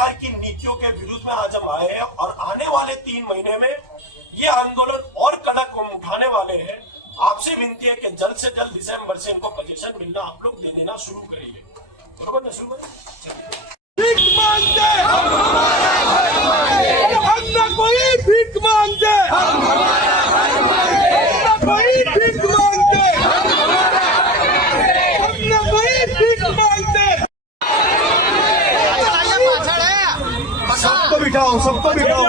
सरकार की नीतियों के विरुद्ध में आज हम आए हैं और आने वाले 3 महीने में ये आंदोलन और कड़क उठाने वाले हैं। आपसे विनती है कि जल्द से जल्द दिसंबर से इनको पोजीशन मिलना आप लोग दे देना शुरू करिए। बरोबर ना? शुरू करें। भीख मांगते हम ना कोई भीख मांगते, हम ना कोई भीख मांगते, हम ना कोई भीख मांगते। सबको बिठाओ, सबको बिठाओ।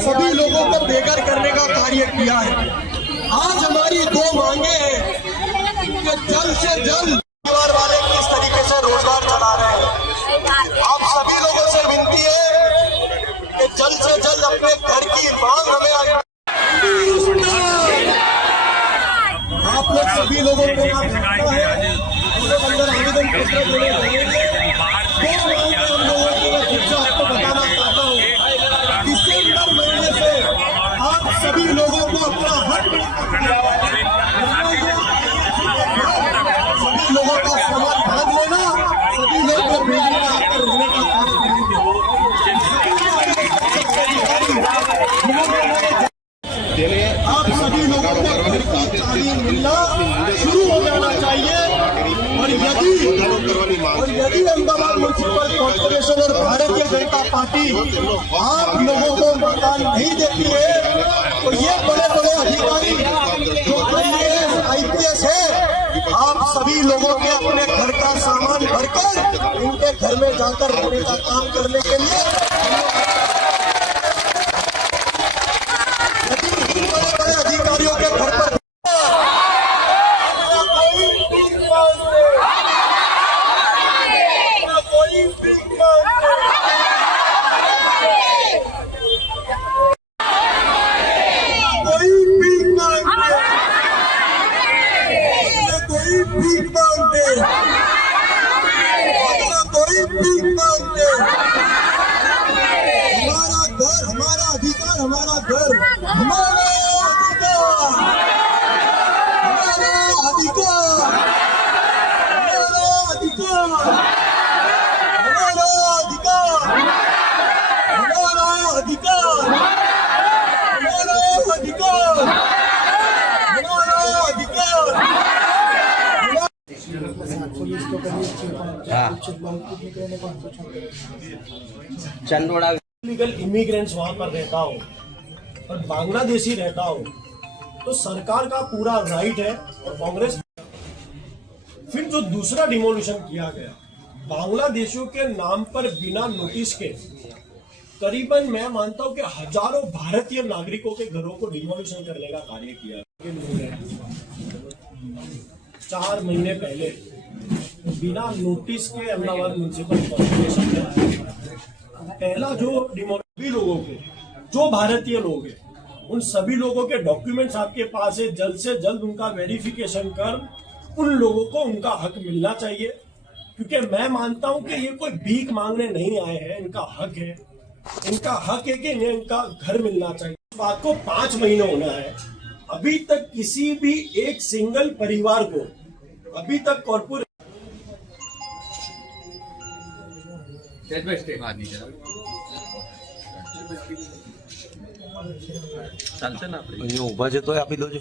सभी लोगों को बेघर करने का कार्य किया है। आज हमारी 2 मांगे हैं कि जल्द से जल्द परिवार वाले किस तरीके से रोजगार चला रहे हैं। आप सभी लोगों से विनती है कि जल्द से जल्द अपने घर की मांग हमें आप लोग सभी लोगों को अंदर आवेदन पत्र देने जाएंगे। हम लोगों को फिर से आपको बताना चाहता हूँ, दिसंबर महीने से आप सभी लोगों को अपना हक, सभी लोगों का सामान भाग लेना, सभी लोग को भेजने का रहने का कार्य करेंगे। आप सभी लोगों को घर की तालीम मिलना शुरू हो जाना चाहिए। और यदि अहमदाबाद म्युनिसिपल कॉर्पोरेशन और भारतीय जनता पार्टी आप लोगों को मकान नहीं देती है तो ये बड़े बड़े अधिकारी जो IPS है, आप सभी लोगों के अपने घर का सामान भरकर इनके घर में जाकर रहने का काम करने के लिए बड़े बड़े अधिकारियों के घर पर घर हमारा अधिकार, हमारा अधिकार, हमारा अधिकार, हमारा अधिकार, हमारा अधिकार, हमारा अधिकार, हमारा अधिकार। चंदोड़ा लीगल इमिग्रेंट्स वहां पर रहता हो और बांग्लादेशी रहता हो तो सरकार का पूरा राइट है। और कांग्रेस फिर जो दूसरा डिमोलिशन किया गया बांग्लादेशियों के नाम पर बिना नोटिस के, करीबन मैं मानता हूं कि हजारों भारतीय नागरिकों के घरों को डिमोलिशन करने का कार्य किया। 4 महीने पहले बिना नोटिस के अहमदाबाद म्युनिसिपल कॉर्पोरेशन में पहला जो सभी लोगों के जो भारतीय लोग हैं उन सभी लोगों के डॉक्यूमेंट्स आपके पास है। जल्द से जल्द उनका वेरिफिकेशन कर उन लोगों को उनका हक मिलना चाहिए, क्योंकि मैं मानता हूं कि ये कोई भीख मांगने नहीं आए हैं। इनका हक है, इनका हक है कि इन्हें इनका घर मिलना चाहिए। इस बात को 5 महीने होना है, अभी तक किसी भी एक सिंगल परिवार को अभी तक कॉर्पोरेट स्टेप बाय स्टेप ચાલશે ને આપણે અહીંયા ઊભા છે તોય આપી દો છો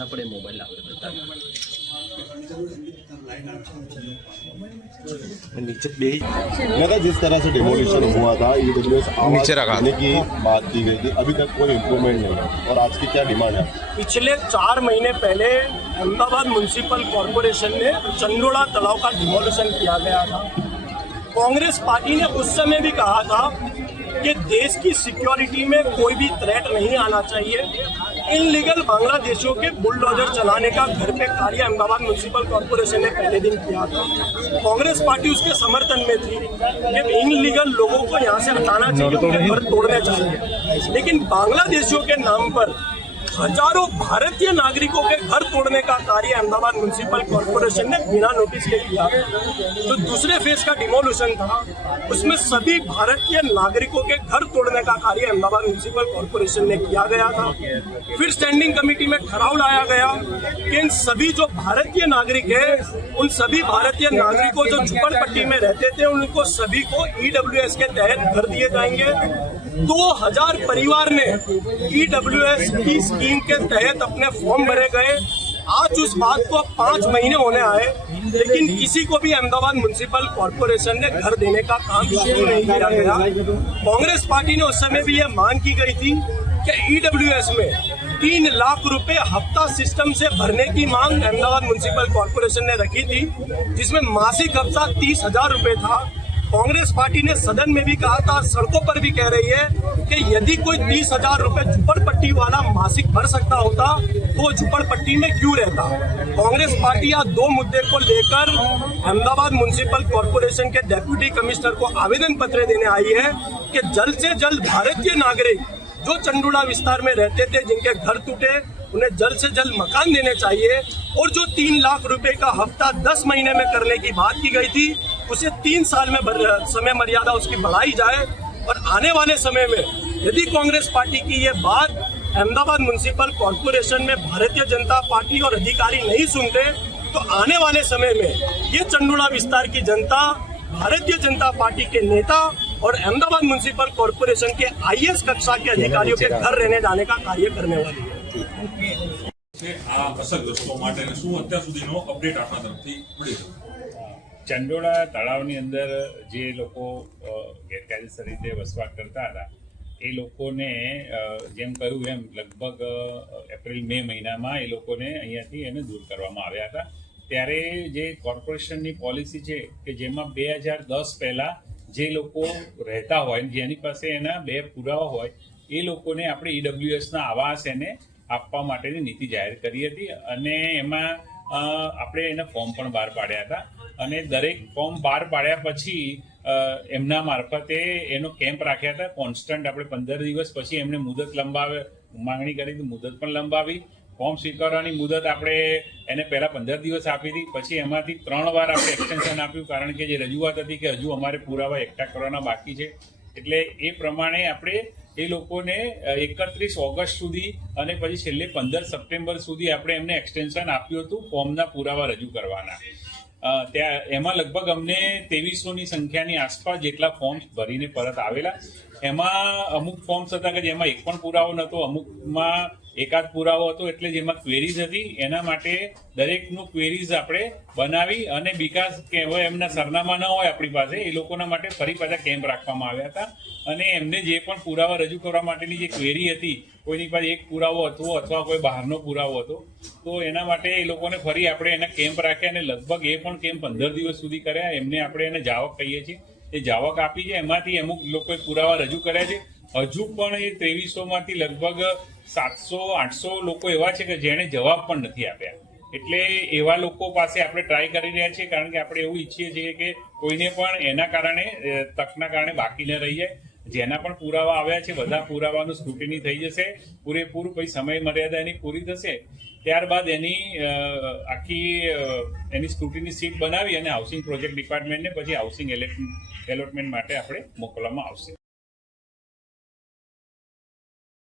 આપણે મોબાઈલ આપણે નીચે બે लगा जिस तरह से डिमोलिशन हुआ था ईडब्ल्यूएस नीचे रखा आने की बात की गई थी, अभी तक कोई इम्प्रूवमेंट नहीं है और आज की क्या डिमांड है? पिछले 4 महीने पहले अहमदाबाद म्युनिसिपल कॉर्पोरेशन ने चंदोड़ा तालाब का डिमोलिशन किया गया था। कांग्रेस पार्टी ने उस समय भी कहा था कि देश की सिक्योरिटी में कोई भी थ्रेट नहीं आना चाहिए। इनलीगल बांग्लादेशियों के बुलडोजर चलाने का घर पे कार्य अहमदाबाद म्युनिसिपल कॉर्पोरेशन ने पहले दिन किया था। कांग्रेस पार्टी उसके समर्थन में थी कि इनलीगल लोगों को यहाँ से हटाना चाहिए, उनके घर तोड़ने चाहिए। लेकिन बांग्लादेशियों के नाम पर हजारों भारतीय नागरिकों के घर तोड़ने का कार्य अहमदाबाद म्युनिसिपल कॉर्पोरेशन ने बिना नोटिस के किया। जो दूसरे फेज का डिमोलिशन था उसमें सभी भारतीय नागरिकों के घर तोड़ने का कार्य अहमदाबाद म्युनिसिपल कॉर्पोरेशन ने किया गया था। फिर स्टैंडिंग कमेटी में ठहराव लाया गया कि इन सभी जो भारतीय नागरिक है उन सभी भारतीय नागरिकों जो झुपड़पट्टी में रहते थे उनको सभी को ईडब्ल्यूएस के तहत घर दिए जाएंगे। 2000 परिवार ने ईडब्ल्यूएस की स्कीम के तहत अपने फॉर्म भरे गए। आज उस बात को 5 महीने होने आए, लेकिन किसी को भी अहमदाबाद म्युनिसिपल कॉर्पोरेशन ने घर देने का काम शुरू नहीं किया गया। कांग्रेस पार्टी ने उस समय भी यह मांग की गई थी कि ईडब्ल्यूएस में 3 लाख रुपए हफ्ता सिस्टम से भरने की मांग अहमदाबाद म्युनिसिपल कॉर्पोरेशन ने रखी थी, जिसमें मासिक हफ्ता 30,000 रुपए था। कांग्रेस पार्टी ने सदन में भी कहा था, सड़कों पर भी कह रही है कि यदि कोई 30,000 रुपए झुपड़पट्टी वाला मासिक भर सकता होता तो वो झुपड़पट्टी में क्यों रहता। कांग्रेस पार्टी आज 2 मुद्दे को लेकर अहमदाबाद म्युनिसिपल कॉर्पोरेशन के डेप्यूटी कमिश्नर को आवेदन पत्र देने आई है कि जल्द से जल्द भारतीय नागरिक जो चंदोड़ा विस्तार में रहते थे जिनके घर टूटे उन्हें जल्द से जल्द मकान देने चाहिए, और जो 3 लाख रुपए का हफ्ता 10 महीने में करने की बात की गई थी उसे 3 साल में समय मर्यादा उसकी बढ़ाई जाए। और आने वाले समय में यदि कांग्रेस पार्टी की ये बात अहमदाबाद म्युनिसिपल कॉर्पोरेशन में भारतीय जनता पार्टी और अधिकारी नहीं सुनते तो आने वाले समय में ये चंदोड़ा विस्तार की जनता भारतीय जनता पार्टी के नेता और अहमदाबाद म्युनिसिपल कॉर्पोरेशन के आईएएस कक्षा के अधिकारियों के घर रहने जाने का कार्य करने वाली है। આ અસરગ્રસ્તો માટે શું અત્યાર સુધીનો અપડેટ આપણા તરફથી મળી રહ્યો? ચંડોળા તળાવની અંદર જે લોકો ગેરકાયદેસર રીતે વસવાટ કરતા હતા એ લોકોને જેમ કહ્યું એમ લગભગ એપ્રિલ મે મહિનામાં એ લોકોને અહીંયાથી એને દૂર કરવામાં આવ્યા હતા। ત્યારે જે કોર્પોરેશનની પોલિસી છે કે જેમાં 2010 પહેલાં જે લોકો રહેતા હોય જેની પાસે એના 2 પુરાવા હોય એ લોકોને આપણે ઈડબ્લ્યુએસના આવાસ એને આપવા માટેની નીતિ જાહેર કરી હતી અને એમાં આપણે એના ફોર્મ પણ બહાર પાડ્યા હતા અને દરેક ફોર્મ બહાર પાડ્યા પછી એમના મારફતે એનો કેમ્પ રાખ્યા હતા કોન્સ્ટન્ટ આપણે 15 દિવસ પછી એમને મુદત લંબાવે માંગણી કરી હતી મુદત પણ લંબાવી ફોર્મ સ્વીકારવાની મુદત આપણે એને પહેલાં 15 દિવસ આપી હતી પછી એમાંથી 3 વાર આપણે એક્સટેન્શન આપ્યું કારણ કે જે રજૂઆત હતી કે હજુ અમારે પુરાવા એકઠા કરવાના બાકી છે એટલે એ પ્રમાણે આપણે એ લોકોને 31 ઓગસ્ટ સુધી અને પછી છેલ્લે 15 સપ્ટેમ્બર સુધી આપણે એમને એક્સટેન્શન આપ્યું હતું ફોર્મના પુરાવા રજૂ કરવાના. ત્યાં એમાં લગભગ અમને 2300ની સંખ્યાની આસપાસ જેટલા ફોર્મ્સ ભરીને પરત આવેલા. એમાં અમુક ફોર્મ્સ હતા કે જેમાં એક પણ પુરાવો નહોતો, અમુકમાં એકાદ પુરાવો હતો, એટલે જેમાં ક્વેરીઝ હતી એના માટે દરેકનું ક્વેરીઝ આપણે બનાવી અને બીકાઝ કે હવે એમના સરનામા ન હોય આપણી પાસે, એ લોકોના માટે ફરી પાછા કેમ્પ રાખવામાં આવ્યા હતા અને એમને જે પણ પુરાવા રજૂ કરવા માટેની જે ક્વેરી હતી, કોઈની પાસે એક પુરાવો હતો અથવા કોઈ બહારનો પુરાવો હતો, તો એના માટે એ લોકોને ફરી આપણે એના કેમ્પ રાખ્યા અને લગભગ એ પણ કેમ્પ 15 દિવસ સુધી કર્યા. એમને આપણે એને જાવક કહીએ છીએ, એ જાવક આપી છે. એમાંથી અમુક લોકોએ પુરાવા રજૂ કર્યા છે. હજુ પણ એ 2300માંથી લગભગ 700-800 લોકો એવા છે કે જેણે જવાબ પણ નથી આપ્યા. એટલે એવા લોકો પાસે આપણે ટ્રાય કરી રહ્યા છીએ, કારણ કે આપણે એવું ઈચ્છીએ છીએ કે કોઈને પણ એના કારણે તકના કારણે બાકી ન રહી જાય. જેના પણ પુરાવા આવ્યા છે બધા પુરાવાનું સ્ક્રુટિની થઈ જશે પૂરેપૂરું, પછી સમય મર્યાદા એની પૂરી થશે ત્યારબાદ એની આખી એની સ્ક્રુટિની સીટ બનાવી અને હાઉસિંગ પ્રોજેક્ટ ડિપાર્ટમેન્ટને પછી હાઉસિંગ એલોટમેન્ટ માટે આપણે મોકલવામાં આવશે.